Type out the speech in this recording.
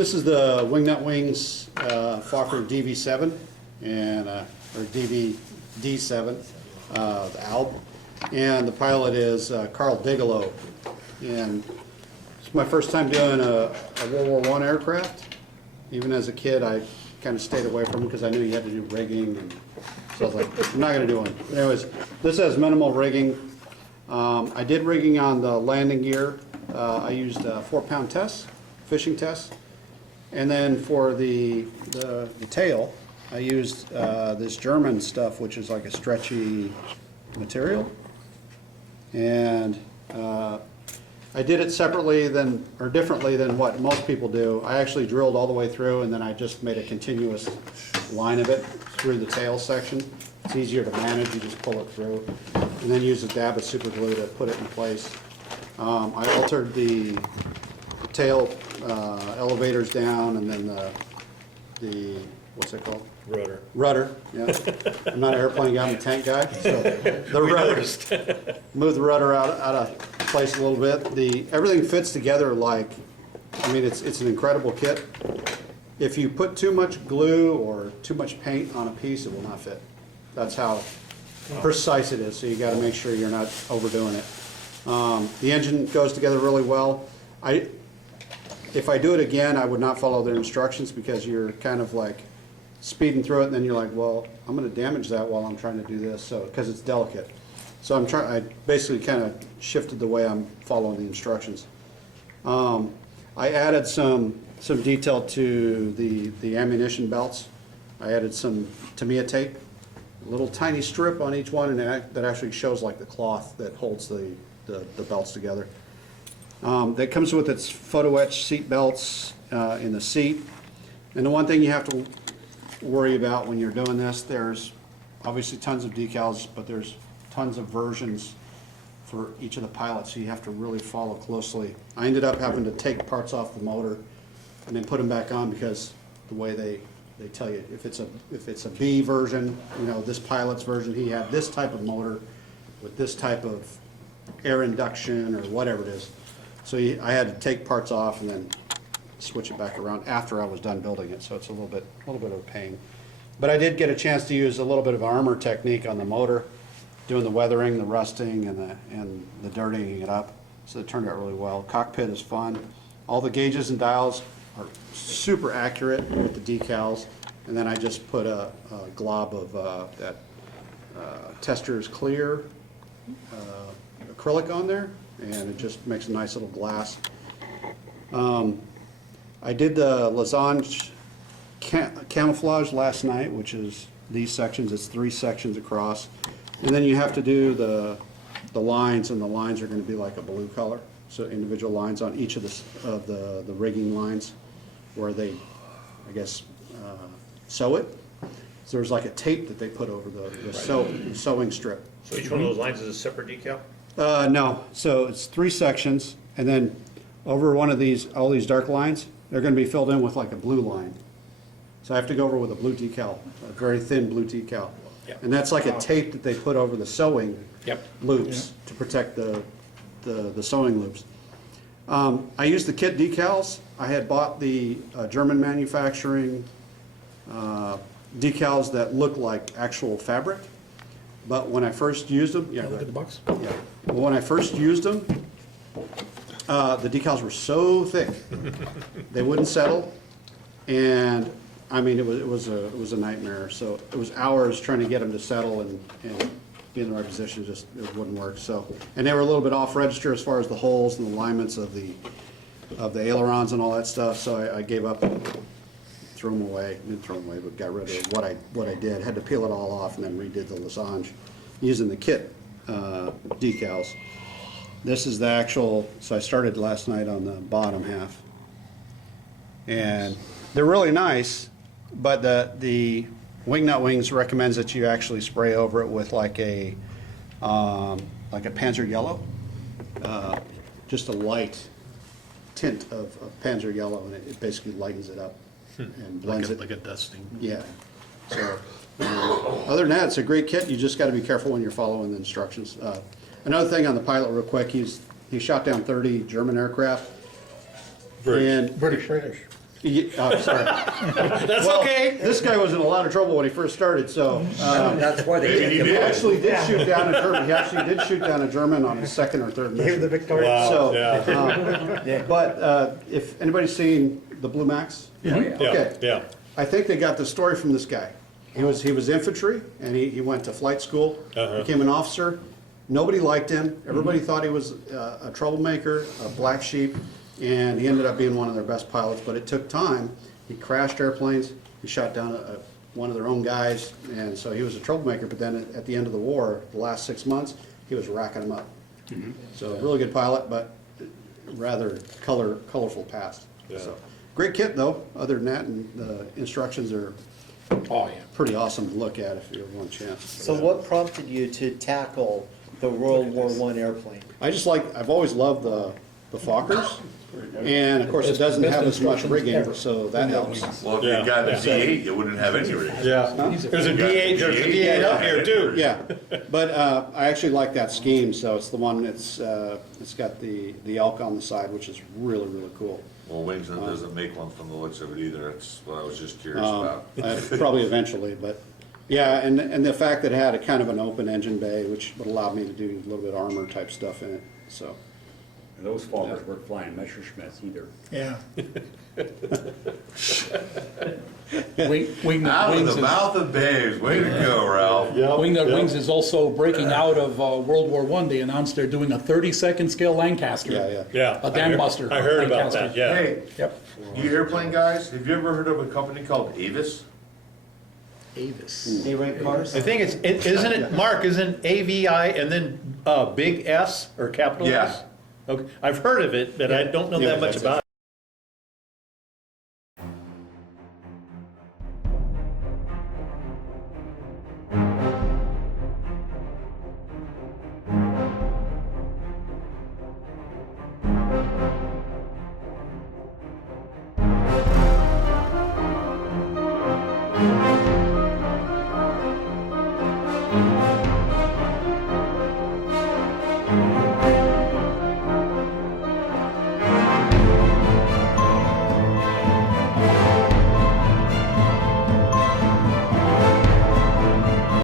This is the Wingnut Wings Fokker D.VII and or D.VII, the ALB, and the pilot is Carl Bigelow. And it's my first time doing a World War I aircraft. Even as a kid, I kind of stayed away from it because I knew you had to do rigging, and so I was like, I'm not going to do one. Anyways, this has minimal rigging. I did rigging on the landing gear. I used 4-pound tests, fishing tests. And then for the tail, I used this German stuff, which is like a stretchy material. And I did it separately or differently than what most people do. I actually drilled all the way through, and then I just made a continuous line of it through the tail section. It's easier to manage, you just pull it through. And then use a dab of super glue to put it in place. I altered the tail elevators down, and then the what's it called? Rudder, yeah. I'm not an airplane guy, I'm a tank guy. So the rudder, move the rudder out of place a little bit. Everything fits together like, I mean, it's an incredible kit. If you put too much glue or too much paint on a piece, it will not fit. That's how precise it is, so you got to make sure you're not overdoing it. The engine goes together really well. If I do it again, I would not follow their instructions because you're kind of like speeding through it, and then you're like, well, I'm going to damage that while I'm trying to do this, so because it's delicate. So I basically kind of shifted the way I'm following the instructions. I added some detail to the ammunition belts. I added some Tamiya tape, a little tiny strip on each one, and that actually shows like the cloth that holds the belts together. That comes with its photo etched seat belts in the seat. And the one thing you have to worry about when you're doing this, there's obviously tons of decals, but there's tons of versions for each of the pilots, so you have to really follow closely. I ended up having to take parts off the motor and then put them back on because the way they tell you, if it's a B version, you know, this pilot's version, he had this type of motor with this type of air induction or whatever it is. So I had to take parts off and then switch it back around after I was done building it, so it's a little bit of a pain. But I did get a chance to use a little bit of armor technique on the motor, doing the weathering, the rusting, and the dirtying it up. So it turned out really well. Cockpit is fun. All the gauges and dials are super accurate with the decals, and then I just put a glob of that Tester's clear acrylic on there, and it just makes a nice little glass. I did the Losange camouflage last night, which is these sections. It's 3 sections across, and then you have to do the lines, and the lines are going to be like a blue color. So individual lines on each of the rigging lines, where they, I guess, sew it. So there's like a tape that they put over the sewing strip. So each one of those lines is a separate decal? No, so it's 3 sections, and then over one of these, all these dark lines, they're going to be filled in with like a blue line. So I have to go over with a blue decal, a very thin blue decal. Yep. And that's like a tape that they put over the sewing Yep. loops to protect the sewing loops. I used the kit decals. I had bought the German manufacturing decals that look like actual fabric. But when I first used them, yeah, Look at the box. yeah. Well, when I first used them, the decals were so thick, they wouldn't settle, and I mean it was a nightmare. So it was hours trying to get them to settle and be in the right position. Just it wouldn't work. So, and they were a little bit off register as far as the holes and the alignments of the ailerons and all that stuff. So I gave up and threw them away. Didn't throw them away, but got rid of what I did. Had to peel it all off and then redid the Losange using the kit decals. This is the actual, so I started last night on the bottom half. And they're really nice, but the Wingnut Wings recommends that you actually spray over it with like a Panzer yellow, just a light tint of Panzer yellow, and it basically lightens it up and blends it. Like a dusting. Yeah. So other than that, it's a great kit. You just got to be careful when you're following the instructions. Another thing on the pilot real quick, he shot down 30 German aircraft. And British. Sorry. That's okay. This guy was in a lot of trouble when he first started, so. That's why they Maybe he take He did. them. actually did shoot down a German. He actually did shoot down a German on his second or third mission. Victoria. So, Yeah. but if anybody's seen the Blue Max, okay. Yeah. I think they got the story from this guy. He was infantry, and he went to flight school, became an officer. Nobody liked him. Everybody thought he was a troublemaker, a black sheep, and he ended up being one of their best pilots. But it took time. He crashed airplanes. He shot down one of their own guys, and so he was a troublemaker. But then at the end of the war, the last 6 months, he was racking them up. So really good pilot, but rather colorful past. Yeah. So, great kit though. Other than that, and the instructions are Oh, yeah. pretty awesome to look at if you ever want a chance. So what prompted you to tackle the World War I airplane? I've always loved the Fokkers, and of course it doesn't have as much rigging, so that helps. Well, if Yeah. you got a Yeah. D8, you wouldn't have any rigging. Yeah. There's a D8, there's a D8 up here too. Yeah, but I actually like that scheme. So it's the one that's it's got the elk on the side, which is really cool. Well, Wingnut doesn't make one from the looks of it either. That's what I was just curious about. Probably eventually, but yeah, and the fact that it had a kind of an open engine bay, which would allow me to do a little bit of armor type stuff in it. So. And those Fokkers weren't flying Messerschmitts either. Yeah. Out of the mouth of babes. Way to go, Ralph. Wingnut Wings is also breaking out of World War I. They announced they're doing a 32nd scale Lancaster. Yeah. Yeah. A dam buster. I heard about Lancaster. that, yeah. Hey, Yep. you airplane guys, have you ever heard of a company called Avis? Avis. A-rank cars? I think isn't it, Mark, isn't AVI and then big S or capital Yeah. S? Okay, I've heard of it, but I don't know Yeah, that much that's about it.